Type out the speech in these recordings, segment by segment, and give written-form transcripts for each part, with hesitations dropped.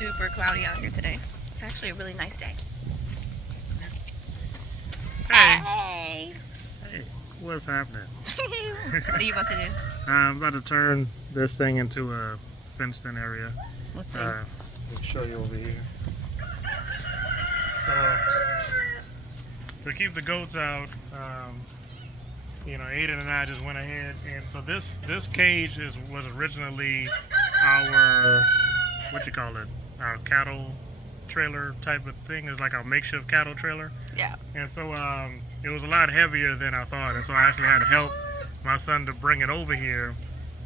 super cloudy out here today. It's actually a really nice day. Hey, what's happening? What are you about to do? I'm about to turn this thing into a fenced-in area. What thing? Let me show you over here. So, to keep the goats out, you know, Aiden and I just went ahead, and so this cage was originally our, what you call it, our cattle trailer type of thing. It's like our makeshift cattle trailer. Yeah. And so it was a lot heavier than I thought, and so I actually had to help my son to bring it over here.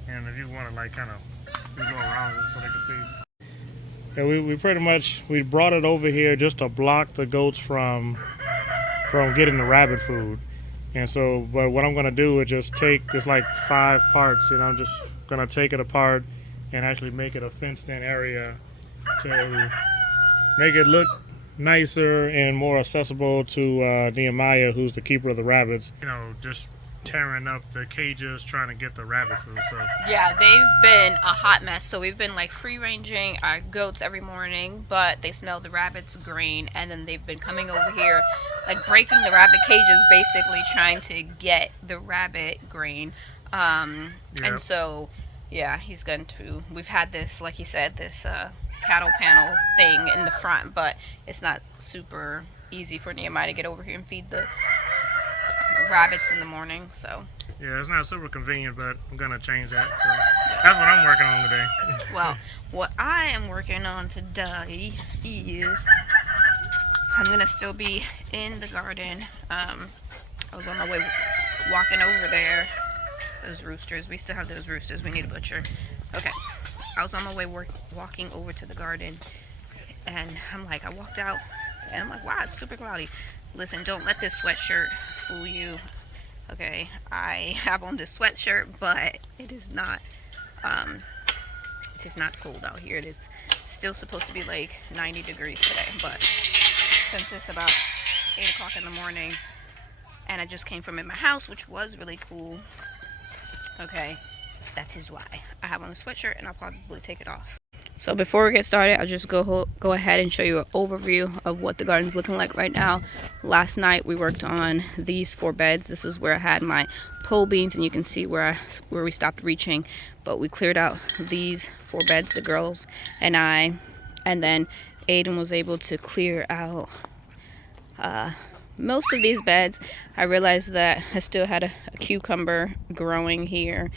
And if you want to like kind of go around it so they can see. Yeah, we pretty much brought it over here just to block the goats from getting the rabbit food. And so, but what I'm going to do is just take, it's like 5 parts, you know, I'm just going to take it apart and actually make it a fenced-in area to make it look nicer and more accessible to Nehemiah, who's the keeper of the rabbits. You know, just tearing up the cages trying to get the rabbit food. So yeah, they've been a hot mess. So we've been like free ranging our goats every morning, but they smell the rabbits' grain, and then they've been coming over here like breaking the rabbit cages, basically trying to get the rabbit grain. And so yeah, we've had this, like he said, this cattle panel thing in the front, but it's not super easy for Nehemiah to get over here and feed the rabbits in the morning. So yeah, it's not super convenient, but I'm gonna change that. So that's what I'm working on today. Well, what I am working on today is I'm gonna still be in the garden. I was on my way walking over there. Those roosters, we still have those roosters. We need a butcher. Okay, I was on my way walking over to the garden, and I walked out, and I'm like, wow, it's super cloudy. Listen, don't let this sweatshirt fool you. Okay, I have on this sweatshirt, but it is not cold out here. It is still supposed to be like 90 degrees today, but since it's about 8 o'clock in the morning and I just came from in my house, which was really cool, okay, that is why I have on a sweatshirt, and I'll probably take it off. So before we get started, I'll just go ahead and show you an overview of what the garden's looking like right now. Last night we worked on these 4 beds. This is where I had my pole beans, and you can see where we stopped reaching. But we cleared out these 4 beds, the girls and I, and then Aiden was able to clear out most of these beds. I realized that I still had a cucumber growing here.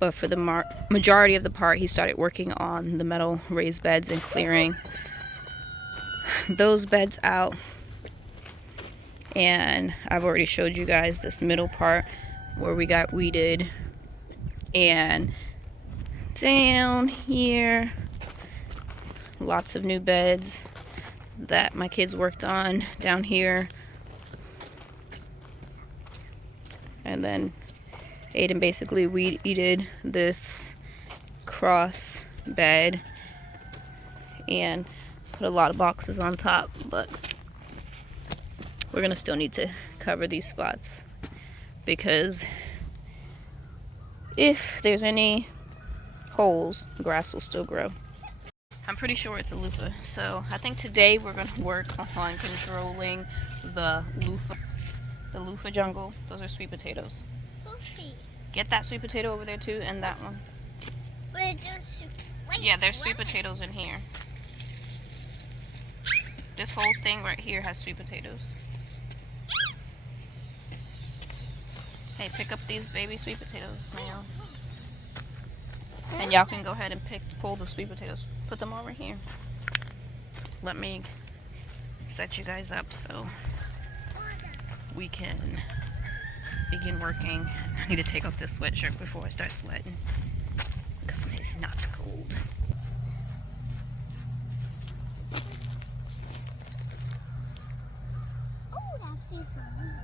But for the majority of the part, he started working on the metal raised beds and clearing those beds out. And I've already showed you guys this middle part where we got weeded. And down here, lots of new beds that my kids worked on down here. And then Aiden basically weeded this cross bed and put a lot of boxes on top, but we're gonna still need to cover these spots because if there's any holes, grass will still grow. I'm pretty sure it's a loofah, so I think today we're gonna work on controlling the loofah jungle. Those are sweet potatoes. Get that sweet potato over there too, and that one. Yeah, there's sweet potatoes in here. This whole thing right here has sweet potatoes. Hey, pick up these baby sweet potatoes now. And y'all can go ahead and pull the sweet potatoes. Put them over here. Let me set you guys up so we can begin working. I need to take off this sweatshirt before I start sweating because it is not cold. Oh, that feels so weird.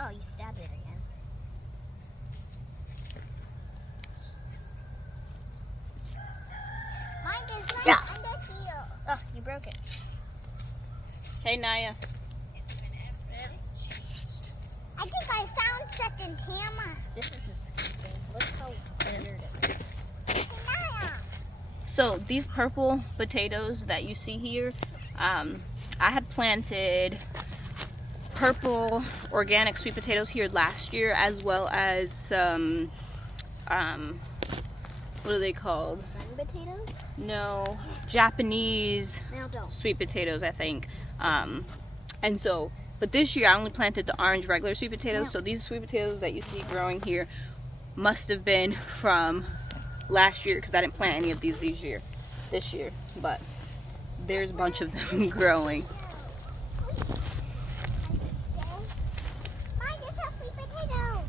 Oh, you stabbed it again. Mine is not under heel. Oh, you broke it. Hey, Naya. I think I found second hand. So these purple potatoes that you see here, I had planted purple organic sweet potatoes here last year, as well as some, what are they called? Sun potatoes? No, Japanese No, don't. sweet potatoes, I think. And so, but this year I only planted the orange regular sweet potatoes. So these sweet potatoes that you see growing here must have been from last year, because I didn't plant any of these this year. But there's a bunch of them growing. Mine is a sweet potato.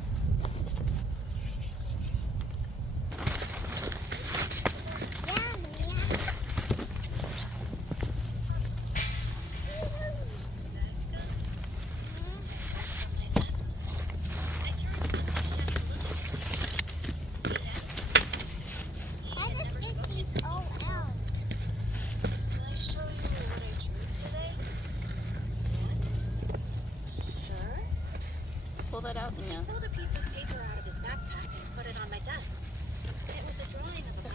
Pull that out? No. I pulled a piece of paper out of his backpack and put it on my desk. It was a drawing of a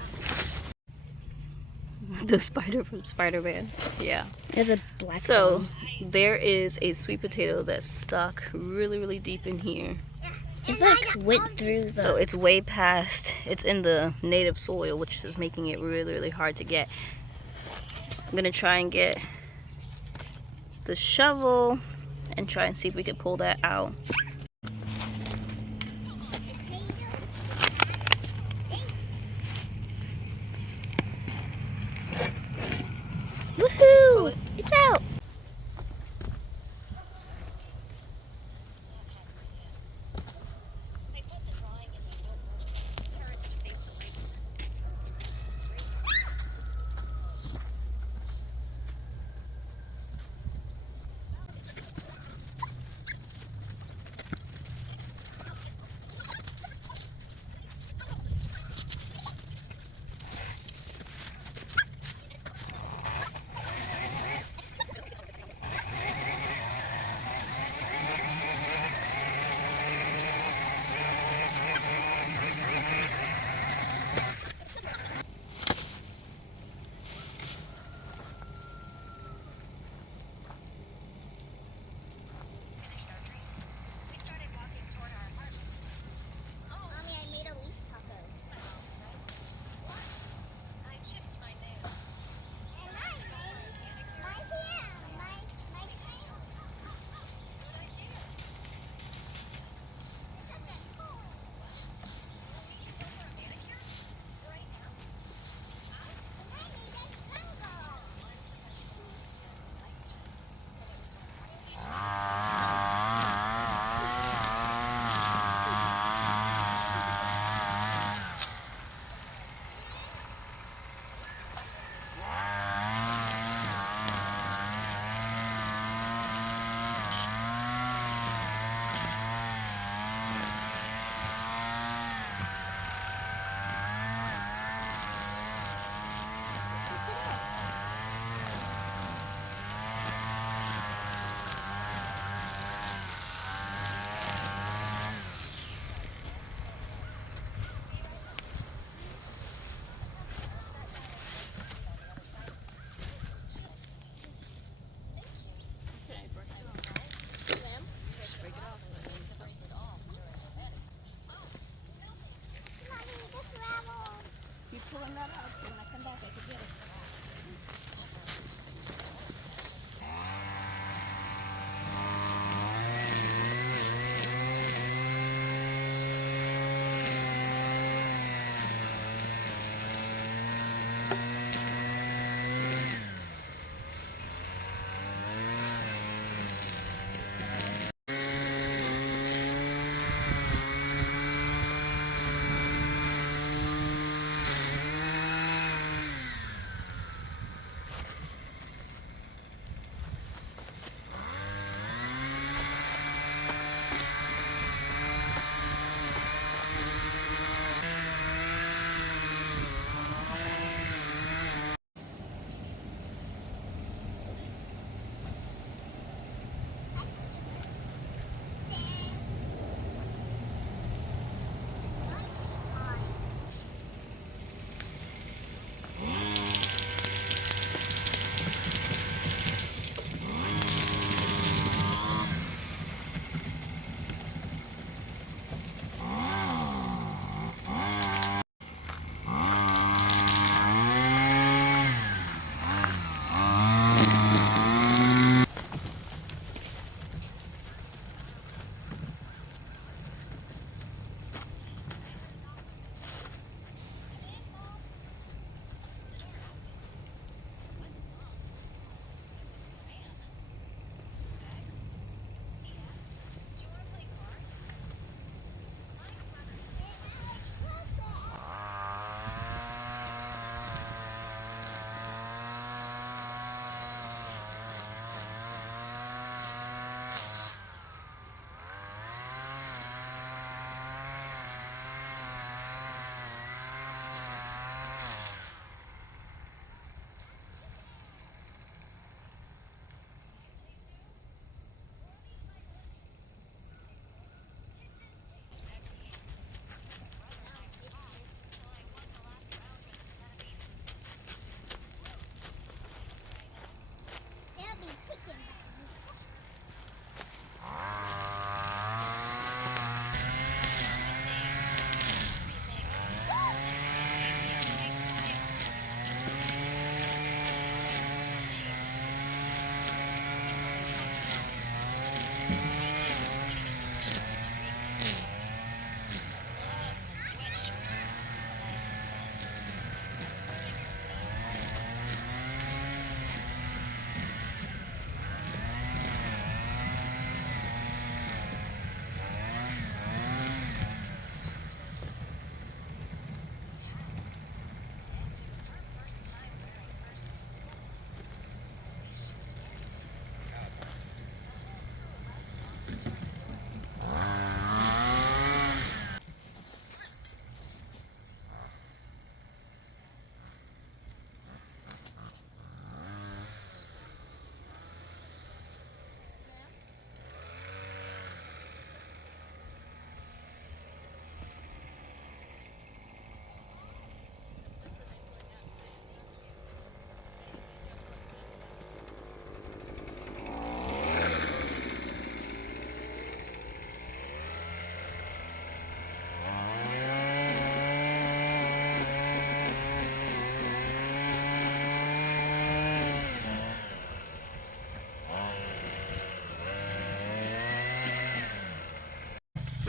mouse. The spider from Spider-Man. Yeah. There's a black So there is a sweet potato that's stuck really, really deep in here. It's like went through the... So it's way past, it's in the native soil, which is making it really, really hard to get. I'm gonna try and get the shovel and try and see if we can pull that out. Woohoo! It's out! I put the drawing in my notebook. Turns to face the right.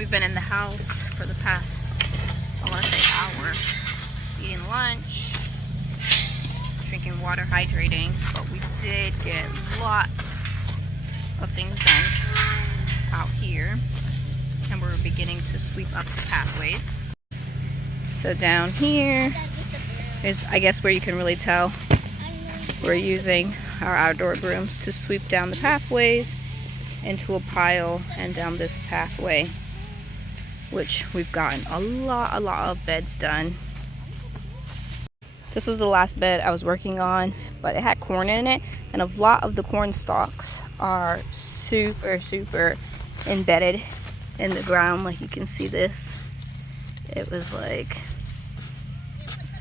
we've been in the house for the past, I want to say, hour, eating lunch, drinking water, hydrating, but we did get lots of things done out here, and we're beginning to sweep up the pathways. So down here is, I guess, where you can really tell we're using our outdoor brooms to sweep down the pathways into a pile and down this pathway, which we've gotten a lot of beds done. This was the last bed I was working on, but it had corn in it, and a lot of the corn stalks are super embedded in the ground. Like, you can see this, it was like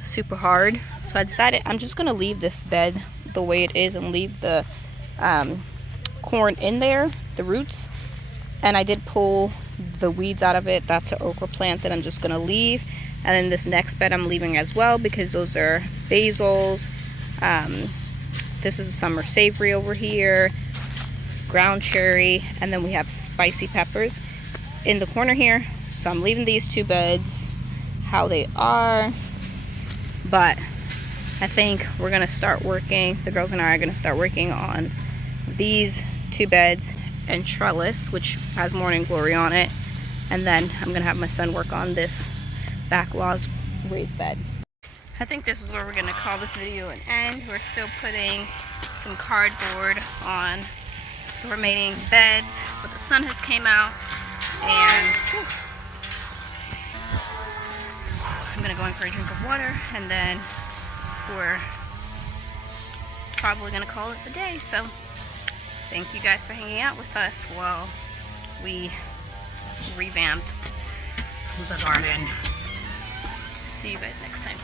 super hard. So I decided I'm just gonna leave this bed the way it is and leave the corn in there, the roots, and I did pull the weeds out of it. That's an okra plant that I'm just gonna leave. And then this next bed I'm leaving as well, because those are basils. This is a summer savory over here, ground cherry, and then we have spicy peppers in the corner here. So I'm leaving these two beds how they are, but I think we're gonna start working, the girls and I are gonna start working on these two beds and trellis, which has morning glory on it, and then I'm gonna have my son work on this backlaw's raised bed. I think this is where we're gonna call this video an end. We're still putting some cardboard on the remaining beds, but the sun has came out, and I'm gonna go in for a drink of water, and then we're probably gonna call it a day. So thank you guys for hanging out with us while we revamped the garden. See you guys next time.